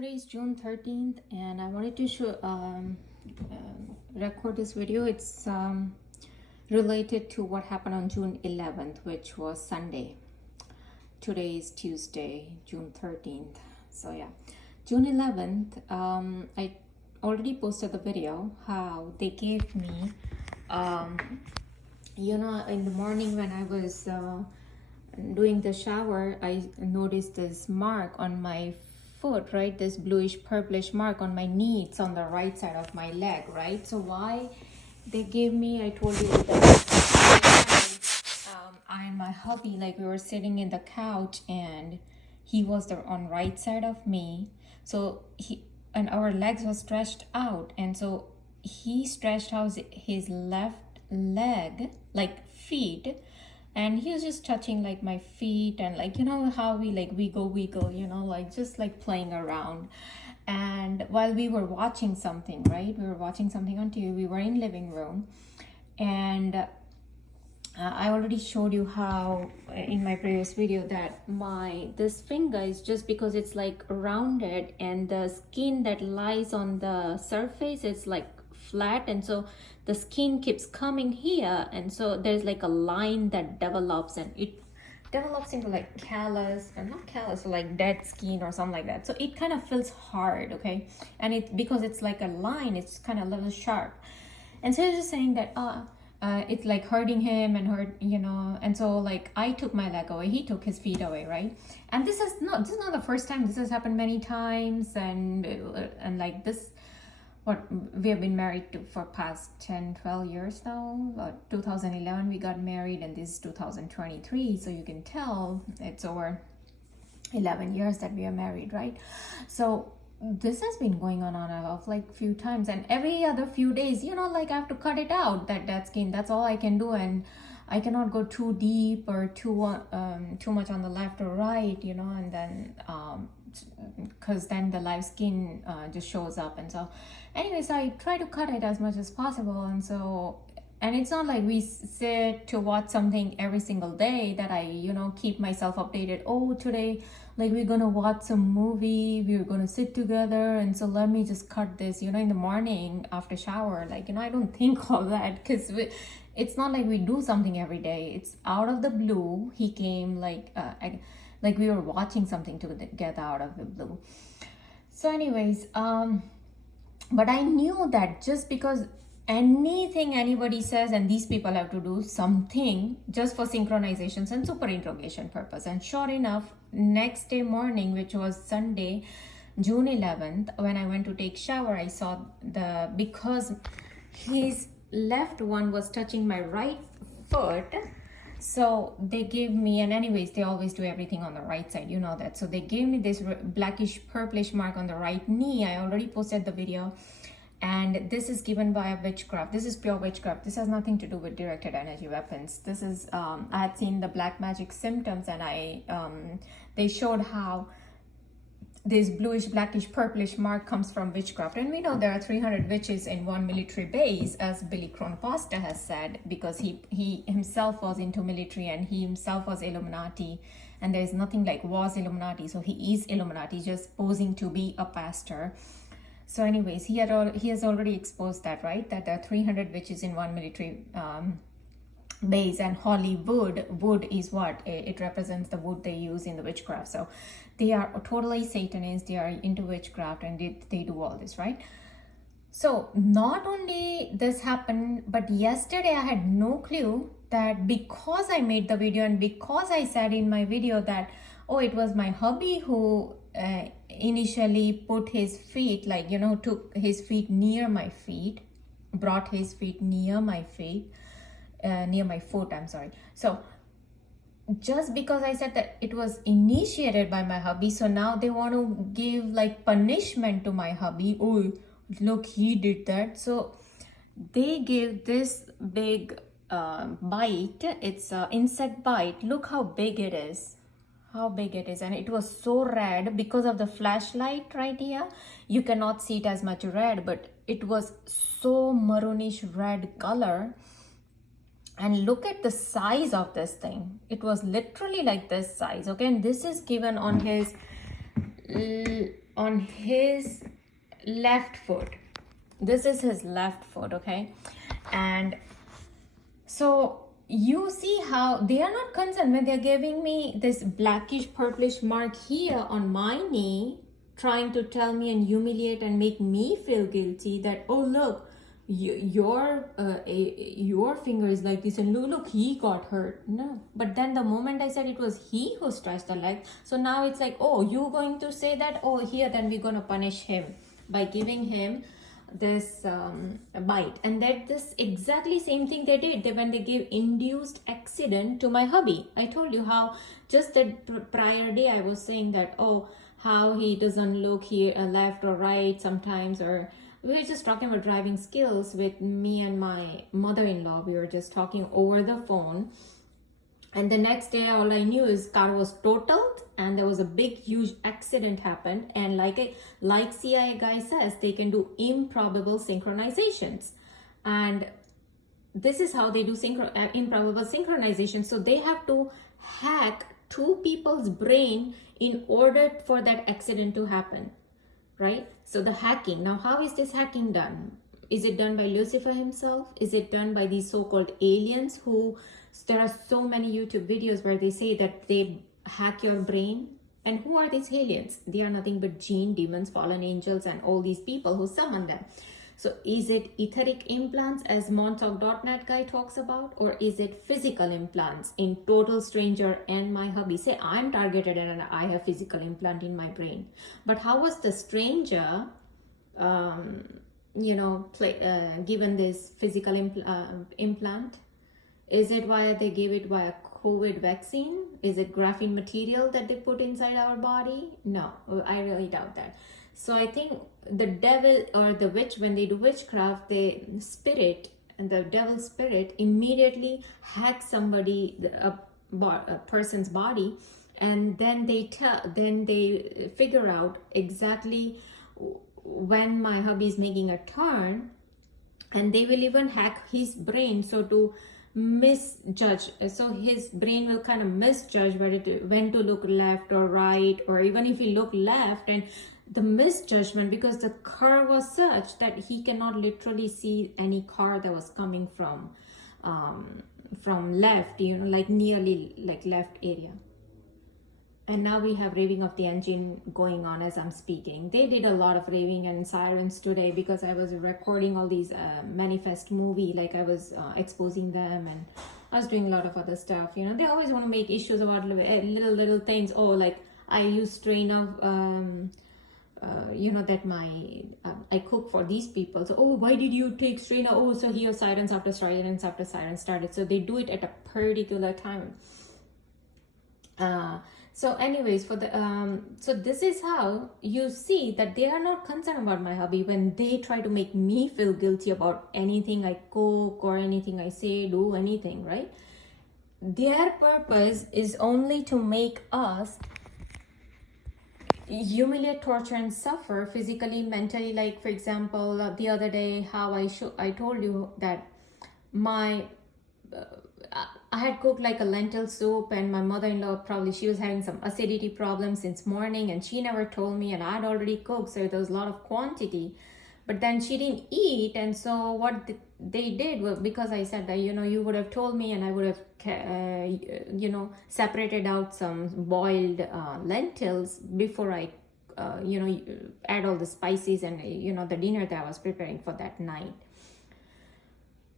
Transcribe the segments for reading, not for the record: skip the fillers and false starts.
today is June 13th and I wanted to record this video. It's related to what happened on June 11th, which was Sunday. Today is Tuesday, June 13th. So yeah, June 11th, I already posted the video how they gave me, in the morning when I was doing the shower, I noticed this mark on my foot, right? This bluish purplish mark on my knee. It's on the right side of my leg, right? So why they gave me, I told you that I and my hubby, like we were sitting in the couch and he was the on right side of me. So our legs were stretched out, and so he stretched out his left leg, like feet, and he was just touching like my feet and like, you know how we like wiggle, like just like playing around. And while we were watching something, right, we were watching something on TV, we were in living room, and I already showed you how in my previous video that this finger is, just because it's like rounded and the skin that lies on the surface is like flat, and so the skin keeps coming here, and so there's like a line that develops, and it develops into like callus, and not callus, like dead skin or something like that. So it kind of feels hard, okay? And it, because it's like a line, it's kind of a little sharp. And so he was just saying that it's like hurting him and hurt, and so like I took my leg away, he took his feet away, right? And this is not the first time. This has happened many times, and like this, what we have been married for past 10-12 years now. 2011 we got married, and this is 2023, so you can tell it's over 11 years that we are married, right? So this has been going on and off like few times, and every other few days, like I have to cut it out, that skin. That's all I can do, and I cannot go too deep or too much on the left or right, and then because then the live skin just shows up. And so anyways, I try to cut it as much as possible. And it's not like we sit to watch something every single day that I keep myself updated. Oh, today like we're gonna watch some movie, we're gonna sit together, and so let me just cut this in the morning after shower. Like, I don't think all that, because it's not like we do something every day. It's out of the blue. He came like we were watching something together out of the blue. So anyways, but I knew that just because anything anybody says, and these people have to do something just for synchronizations and superinterrogation purpose. And sure enough, next day morning, which was Sunday, June 11th, when I went to take shower, I saw because his left one was touching my right foot. So they gave me, and anyways, they always do everything on the right side, that. So they gave me this blackish purplish mark on the right knee. I already posted the video. And this is given by a witchcraft. This is pure witchcraft. This has nothing to do with directed energy weapons. This is, I had seen the black magic symptoms, and they showed how this bluish, blackish, purplish mark comes from witchcraft. And we know there are 300 witches in one military base, as Billy Cronpasta has said, because he himself was into military, and he himself was Illuminati. And there's nothing like was Illuminati. So he is Illuminati, just posing to be a pastor. So anyways, he has already exposed that, right? That there are 300 witches in one military base, and Hollywood, wood is what? It represents the wood they use in the witchcraft. So they are totally Satanists, they are into witchcraft, and they do all this, right? So not only this happened, but yesterday I had no clue that, because I made the video and because I said in my video that, oh, it was my hubby who initially put his feet, like, took his feet near my feet, brought his feet near my feet, near my foot, I'm sorry. So just because I said that it was initiated by my hubby, so now they want to give like punishment to my hubby. Oh, look, he did that. So they gave this big bite. It's an insect bite. Look how big it is. And it was so red because of the flashlight right here. You cannot see it as much red, but it was so maroonish red color. And look at the size of this thing. It was literally like this size, okay? And this is given on his on his left foot. This is his left foot, okay? And so you see how they are not concerned when they're giving me this blackish purplish mark here on my knee, trying to tell me and humiliate and make me feel guilty that, oh look, your finger is like this, and look, he got hurt. No, but then the moment I said it was he who stretched the leg, so now it's like, oh, you're going to say that, oh, here, then we're going to punish him by giving him this bite. And that this exactly same thing they did when they gave induced accident to my hubby. I told you how just the prior day I was saying that, oh, how he doesn't look here left or right sometimes, or we were just talking about driving skills with me and my mother-in-law. We were just talking over the phone, and the next day all I knew is car was totaled and there was a big huge accident happened. And like CIA guy says, they can do improbable synchronizations, and this is how they do improbable synchronization. So they have to hack two people's brain in order for that accident to happen, right? So the hacking, now how is this hacking done? Is it done by Lucifer himself? Is it done by these so-called aliens who, there are so many YouTube videos where they say that they hack your brain? And who are these aliens? They are nothing but jinn, demons, fallen angels, and all these people who summon them. So is it etheric implants as montalk.net guy talks about, or is it physical implants in total stranger and my hubby? Say I'm targeted and I have physical implant in my brain. But how was the stranger, given this physical implant? Is it why they gave it via COVID vaccine? Is it graphene material that they put inside our body? No, I really doubt that. So I think the devil or the witch, when they do witchcraft, the devil spirit immediately hacks somebody, a person's body, and then they figure out exactly when my hubby is making a turn, and they will even hack his brain so to misjudge. So his brain will kind of misjudge when to look left or right, or even if he look left, and the misjudgment, because the car was such that he cannot literally see any car that was coming from left, like nearly like left area. And now we have raving of the engine going on as I'm speaking. They did a lot of raving and sirens today because I was recording all these manifest movie, like I was exposing them, and I was doing a lot of other stuff. They always want to make issues about little things. Oh, like I use strain of that I cook for these people. So, oh, why did you take strain? Oh, so here sirens after sirens after sirens started. So they do it at a particular time. So anyways, for the so this is how you see that they are not concerned about my hubby when they try to make me feel guilty about anything I cook or anything I say, do anything, right? Their purpose is only to make us humiliate, torture, and suffer physically, mentally. Like, for example, the other day, how I told you that I had cooked like a lentil soup, and my mother-in-law she was having some acidity problems since morning, and she never told me, and I'd already cooked, so there was a lot of quantity. But then she didn't eat, and so what they did was, because I said that, you would have told me, and I would have, separated out some boiled lentils before I, add all the spices and, the dinner that I was preparing for that night.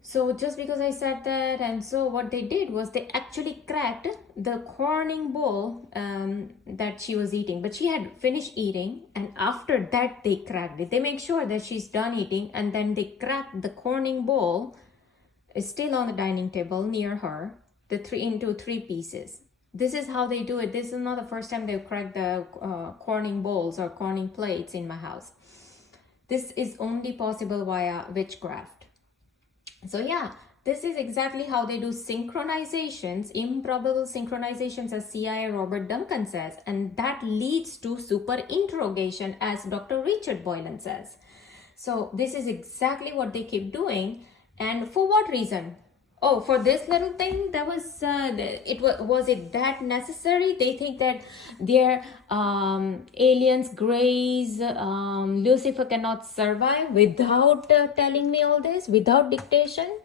So just because I said that, and so what they did was they actually cracked the corning bowl that she was eating, but she had finished eating, and after that they cracked it. They make sure that she's done eating, and then they cracked the corning bowl. It's still on the dining table near her, into three pieces. This is how they do it. This is not the first time they've cracked the corning bowls or corning plates in my house. This is only possible via witchcraft. So yeah, this is exactly how they do synchronizations, improbable synchronizations, as CIA Robert Duncan says, and that leads to superinterrogation, as Dr. Richard Boylan says. So this is exactly what they keep doing. And for what reason? Oh, for this little thing, that was it that necessary? They think that their aliens, grays, Lucifer cannot survive without telling me all this, without dictation,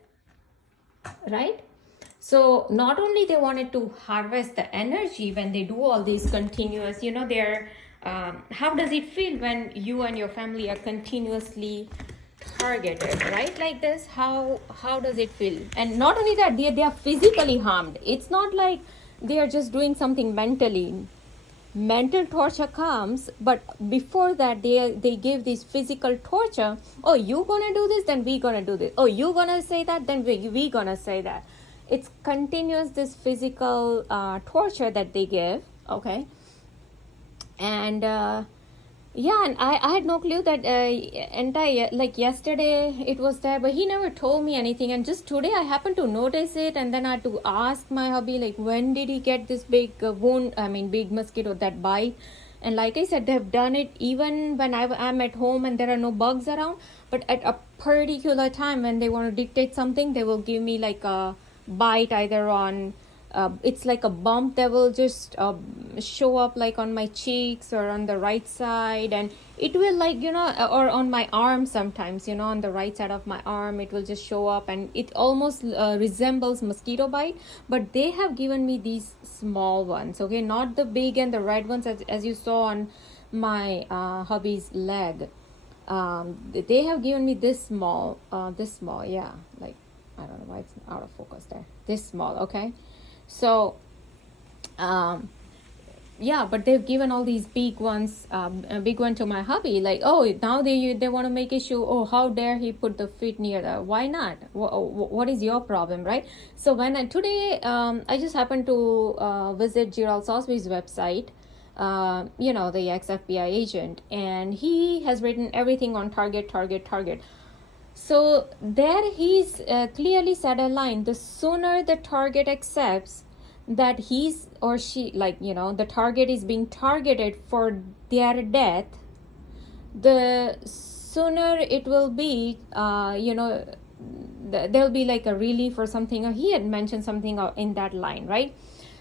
right? So not only they wanted to harvest the energy when they do all these continuous, they're how does it feel when you and your family are continuously targeted, right? Like this, how does it feel? And not only that, they are physically harmed. It's not like they are just doing something mentally. Mental torture comes, but before that they give this physical torture. Oh, you gonna do this, then we gonna do this. Oh, you gonna say that, then we gonna say that. It's continuous, this physical torture that they give. Okay. And yeah, and I had no clue that entire, like yesterday it was there, but he never told me anything. And just today I happened to notice it, and then I had to ask my hubby, like, when did he get this big wound? I mean, big mosquito that bite. And like I said, they've done it even when I'm at home and there are no bugs around. But at a particular time when they want to dictate something, they will give me like a bite either on it's like a bump that will just show up like on my cheeks or on the right side, and it will, like, or on my arm sometimes, on the right side of my arm it will just show up, and it almost resembles mosquito bite. But they have given me these small ones, okay, not the big and the red ones as you saw on my hubby's leg. They have given me this small, yeah, like, I don't know why it's out of focus there, this small, okay. So yeah, but they've given all these big ones, a big one to my hubby, like, oh, now they want to make issue, oh, how dare he put the feet near the, why not, what is your problem, right? So when today I just happened to visit Gerald Sosby's website, the ex-FBI agent, and he has written everything on target. So there he's clearly said a line: the sooner the target accepts that he's or she, like, the target is being targeted for their death, the sooner it will be, there'll be like a relief or something. Or he had mentioned something in that line, right?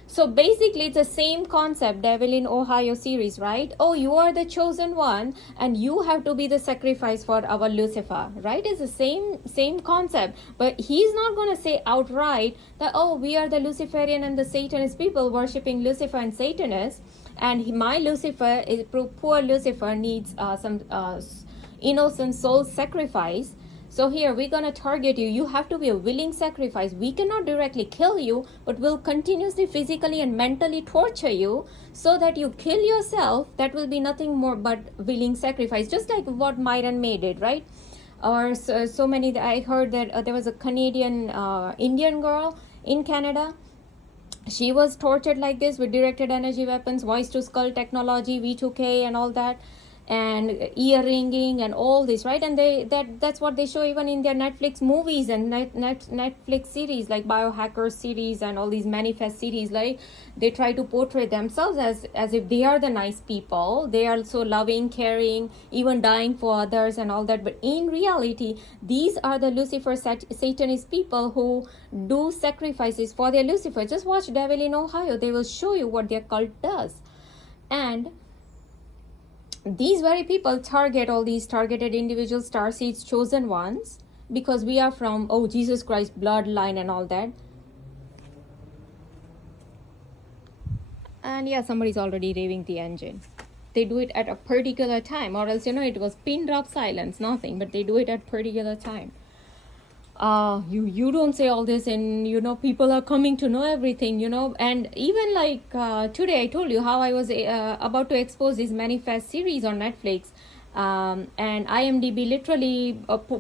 So basically it's the same concept, Devil in Ohio series, right? Oh, you are the chosen one and you have to be the sacrifice for our Lucifer, right? It's the same concept. But he's not going to say outright that, oh, we are the Luciferian and the Satanist people worshipping Lucifer and Satanists, and my Lucifer, poor Lucifer, needs some innocent soul sacrifice. So here we're going to target you. You have to be a willing sacrifice. We cannot directly kill you, but we'll continuously physically and mentally torture you so that you kill yourself. That will be nothing more but willing sacrifice, just like what Myron May did, right? Or so many. I heard that there was a Canadian Indian girl in Canada. She was tortured like this with directed energy weapons, voice to skull technology, V2K and all that, and ear ringing and all this, right? And that's what they show even in their Netflix movies and Netflix series, like Biohacker series and all these Manifest series. Like, they try to portray themselves as if they are the nice people, they are so loving, caring, even dying for others and all that. But in reality, these are the Lucifer Satanist people who do sacrifices for their Lucifer. Just watch Devil in Ohio. They will show you what their cult does. And these very people target all these targeted individuals, starseeds, chosen ones, because we are from, oh, Jesus Christ bloodline and all that. And yeah, somebody's already raving the engine. They do it at a particular time, or else, it was pin drop silence, nothing, but they do it at particular time. You don't say all this, and people are coming to know everything, and even like today I told you how I was about to expose this Manifest series on Netflix, and IMDb literally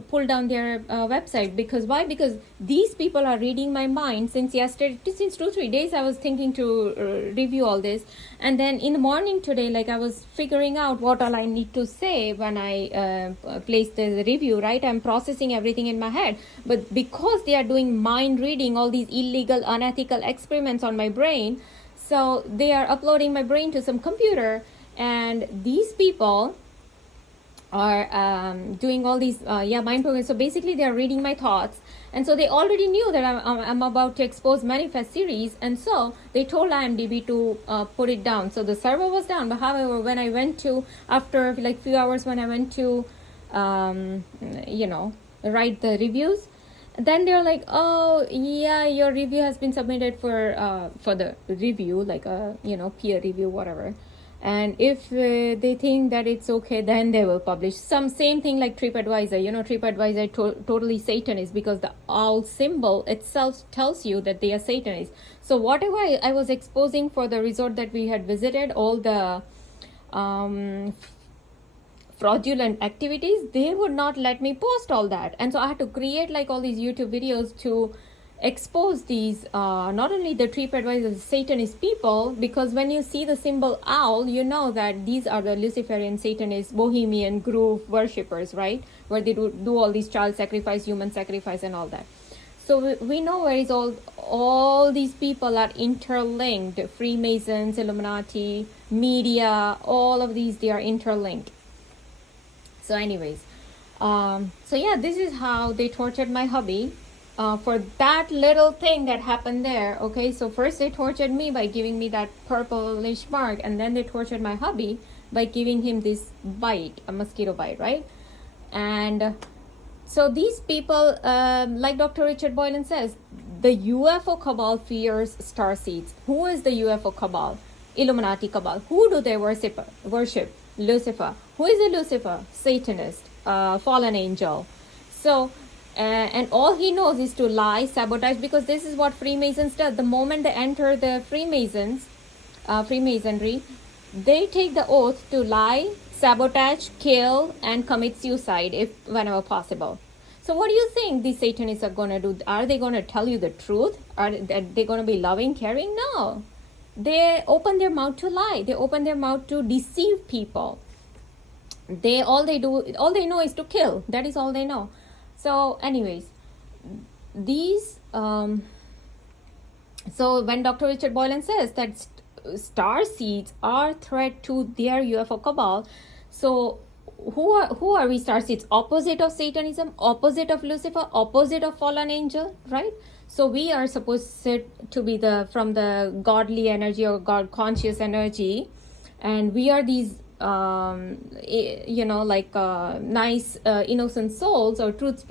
pulled down their website. Because why? Because these people are reading my mind since yesterday, since 2-3 days I was thinking to review all this. And then in the morning today, like, I was figuring out what all I need to say when I place the review, right? I'm processing everything in my head, but because they are doing mind reading, all these illegal, unethical experiments on my brain, so they are uploading my brain to some computer, and these people are doing all these mind programs. So basically they are reading my thoughts, and so they already knew that I'm about to expose manifest series, and so they told IMDb to put it down. So the server was down, but however, when I went to, after like few hours, when I went to write the reviews, then they're like, oh yeah, your review has been submitted for the review, like a peer review, whatever. And if they think that it's okay, then they will publish. Some same thing like TripAdvisor. TripAdvisor totally Satanist, because the owl symbol itself tells you that they are Satanists. So whatever I was exposing for the resort that we had visited, all the fraudulent activities, they would not let me post all that. And so I had to create like all these YouTube videos to expose these not only the TripAdvisor Satanist people, because when you see the symbol owl, you know that these are the Luciferian Satanist Bohemian Groove worshippers, right? Where they do all these child sacrifice, human sacrifice, and all that. So we know where is all these people are interlinked. Freemasons, Illuminati, media, all of these, they are interlinked. So anyways, so yeah, this is how they tortured my hubby. For that little thing that happened there. Okay, so first they tortured me by giving me that purplish mark, and then they tortured my hubby by giving him this bite, a mosquito bite, right? And so these people, like Dr. Richard Boylan says, the UFO cabal fears starseeds. Who is the UFO cabal? Illuminati cabal. Who do they worship? Lucifer. Who is a Lucifer? Satanist, fallen angel. So and all he knows is to lie, sabotage, because this is what Freemasons do. The moment they enter the Freemasonry, they take the oath to lie, sabotage, kill, and commit suicide whenever possible. So what do you think these Satanists are going to do? Are they going to tell you the truth? Are they going to be loving, caring? No. They open their mouth to lie. They open their mouth to deceive people. All they know is to kill. That is all they know. So anyways, these so when Dr. Richard Boylan says that starseeds are threat to their UFO cabal, so who are we starseeds? Opposite of Satanism, opposite of Lucifer, opposite of fallen angel, right? So we are supposed to be from the godly energy or God conscious energy, and we are these nice innocent souls or truth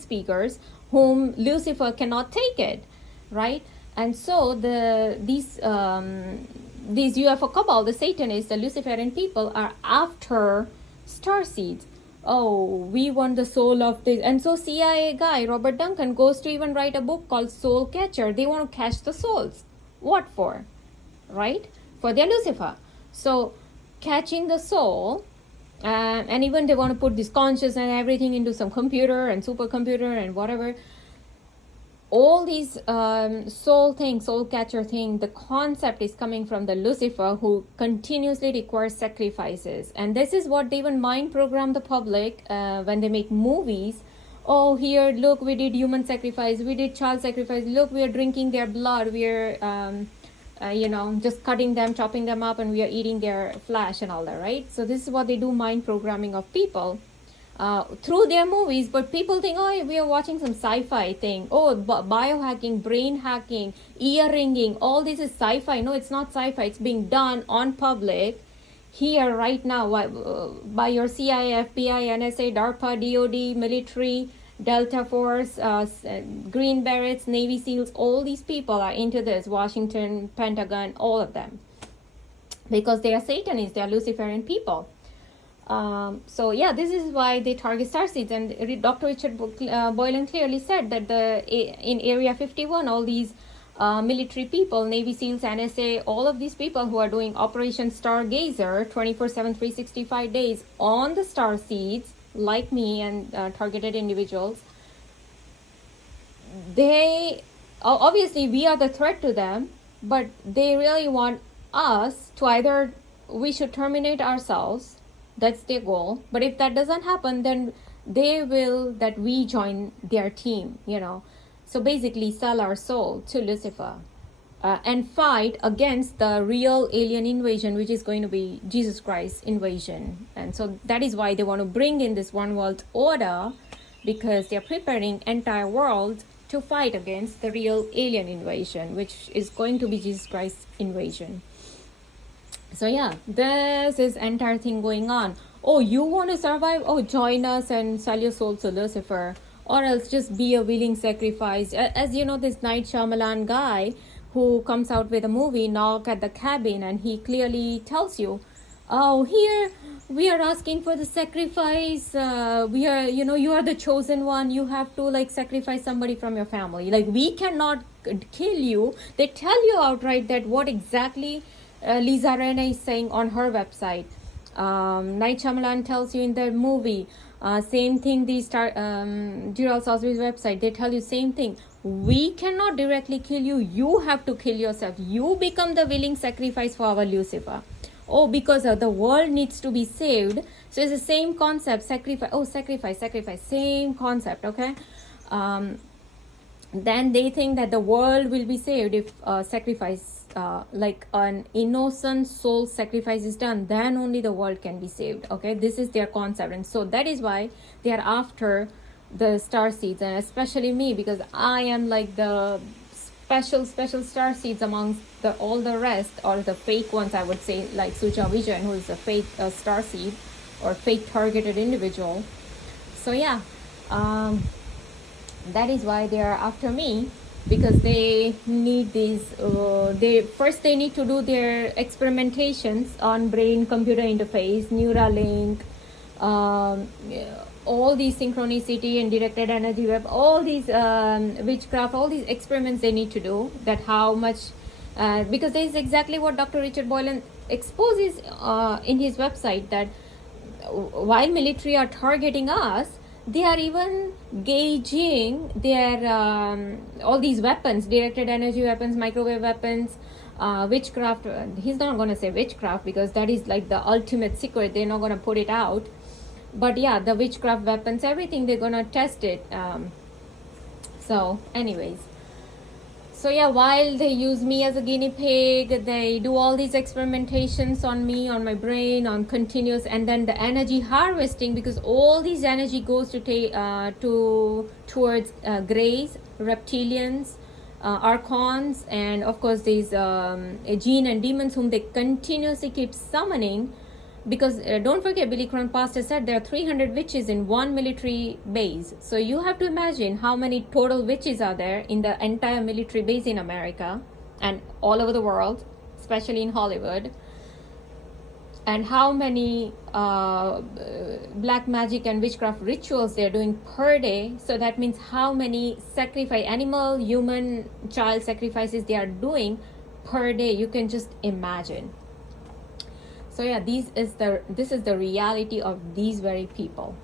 speakers whom Lucifer cannot take it, right? And so these UFO cabal, the Satanists, the Luciferian people, are after starseeds. Oh, we want the soul of this. And so CIA guy Robert Duncan goes to even write a book called Soul Catcher. They want to catch the souls. What for? Right? For their Lucifer. So catching the soul, and even they want to put this conscious and everything into some computer and supercomputer and whatever. All these soul catcher thing, the concept is coming from the Lucifer, who continuously requires sacrifices. And this is what they even mind program the public when they make movies. Oh, here, look, we did human sacrifice, we did child sacrifice, look, we are drinking their blood, we are just cutting them, chopping them up, and we are eating their flesh and all that, right? So this is what they do, mind programming of people through their movies. But people think, oh, we are watching some sci-fi thing. Oh, biohacking, brain hacking, ear ringing, all this is sci-fi. No, it's not sci-fi. It's being done on public here right now by your CIA, FBI, NSA, DARPA, DOD, military, Delta Force, Green Berets, Navy SEALs. All these people are into this. Washington, Pentagon, all of them, because they are Satanists, they are Luciferian people. So yeah, this is why they target starseeds. And Dr. Richard Boylan clearly said that in Area 51, all these military people, Navy SEALs, NSA, all of these people who are doing Operation Stargazer 24/7, 365 days on the starseeds, like me and targeted individuals, they obviously we are the threat to them, but they really want us to either we should terminate ourselves. That's their goal. But if that doesn't happen, then they will that we join their team, So basically sell our soul to Lucifer. and fight against the real alien invasion, which is going to be Jesus Christ invasion. And so that is why they want to bring in this one world order, because they're preparing entire world to fight against the real alien invasion, which is going to be Jesus Christ invasion. So yeah, this is entire thing going on. Oh, you want to survive? Oh, join us and sell your soul to Lucifer, or else just be a willing sacrifice. As you know, this Night Shyamalan guy who comes out with a movie, Knock at the Cabin, and he clearly tells you, oh, here we are asking for the sacrifice. We are, you know, you are the chosen one. You have to like sacrifice somebody from your family. Like, we cannot kill you. They tell you outright that what exactly Lisa Renee is saying on her website. Night Shyamalan tells you in the movie. Same thing, the Gerald Sosby's website, they tell you same thing. We cannot directly kill you. You have to kill yourself. You become the willing sacrifice for our Lucifer. Oh, because the world needs to be saved. So it's the same concept. Sacrifice. Oh, sacrifice. Same concept. Okay. Then they think that the world will be saved if sacrifice, like an innocent soul sacrifice is done, then only the world can be saved. Okay, this is their concept. And so that is why they are after the Starseeds, and especially me, because I am like the special Starseeds amongst all the rest, or the fake ones, I would say, like Suja Vijayan, who is a fake Starseed or fake targeted individual. So yeah, that is why they are after me, because they need these they need to do their experimentations on brain computer interface, Neuralink, all these synchronicity and directed energy web, all these witchcraft, all these experiments they need to do. That how much because this is exactly what Dr. Richard Boylan exposes in his website, that while military are targeting us, they are even gauging their all these weapons, directed energy weapons, microwave weapons, witchcraft. He's not going to say witchcraft because that is like the ultimate secret. They're not going to put it out. But yeah, the witchcraft weapons, everything, they're going to test it. So anyways. So yeah, while they use me as a guinea pig, they do all these experimentations on me, on my brain, on continuous, and then the energy harvesting, because all this energy goes towards greys, reptilians, archons, and of course these jinn and demons whom they continuously keep summoning. Because don't forget, Billy Crone Pastor said there are 300 witches in one military base. So you have to imagine how many total witches are there in the entire military base in America and all over the world, especially in Hollywood. And how many black magic and witchcraft rituals they're doing per day. So that means how many animal, human, child sacrifices they are doing per day. You can just imagine. So yeah, this is the reality of these very people.